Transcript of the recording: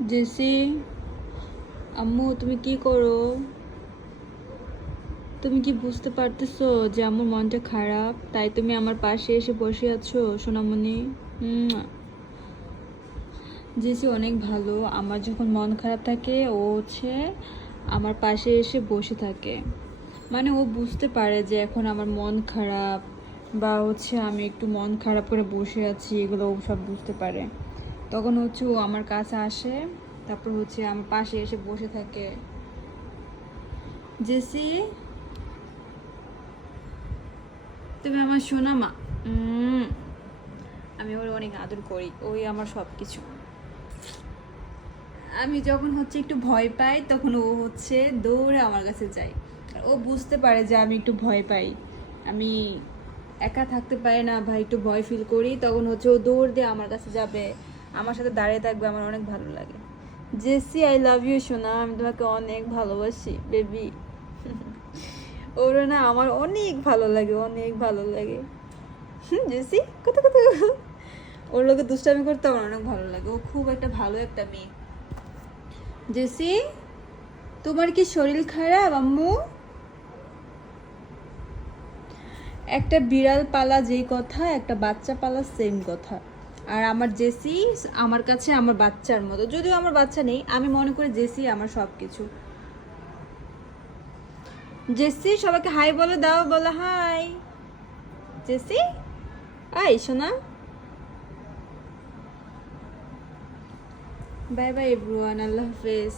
JC আম্মু তুমি কি করো তুমি কি বুঝতে পারতেছো যে আমার মনটা খারাপ তাই তুমি আমার পাশে এসে বসে আছো সোনামণি জেসি অনেক ভালো আমার যখন মন খারাপ থাকে ও হচ্ছে আমার পাশে এসে বসে থাকে মানে ও বুঝতে পারে যে এখন আমার মন খারাপ বা হচ্ছে আমি একটু মন খারাপ করে বসে আছি, এগুলো ও সব বুঝতে পারে। তখন হচ্ছে ও আমার কাছে আসে, তারপর হচ্ছে আমার পাশে এসে বসে থাকে। জেসি, তুমি আমার শোনা মা আমি ওর অনেক আদর করি, ওই আমার সব কিছু আমি যখন হচ্ছে একটু ভয় পাই, তখন ও হচ্ছে দৌড়ে আমার কাছে যায়। ও বুঝতে পারে যে আমি একটু ভয় পাই। আমি একা থাকতে পারি না, ভাই, একটু ভয় ফিল করি। তখন হচ্ছে ও দৌড় দিয়ে আমার কাছে যাবে। আমার সাথে দাঁড়িয়ে থাকবে আমার অনেক ভালো লাগে। জেসি আই লাভ ইউ সোনা, আমি তোমাকে অনেক ভালোবাসি বেবি ওর না আমার অনেক ভালো লাগে, অনেক ভালো লাগে। জেসি? কত কত? ওর লোকে দুষ্টামি করতে আমার অনেক ভালো লাগে, ও খুব একটা ভালো একটা মেয়ে। জেসি, তোমার কি শরীর খারাপ, আম্মু? একটা বিড়াল পালা যেই কথা, একটা বাচ্চা পালা সেম কথা। আর আমার জেসি আমার কাছে আমার বাচ্চার মতো। যদিও আমার বাচ্চা নেই, আমি মনে করি জেসি আমার সব কিছু জেসি, সবাইকে হাই বলে, দাও, বলো হাই জেসি? আই সোনা। বাই বাই এভরিওয়ান আল্লাহ হাফেজ।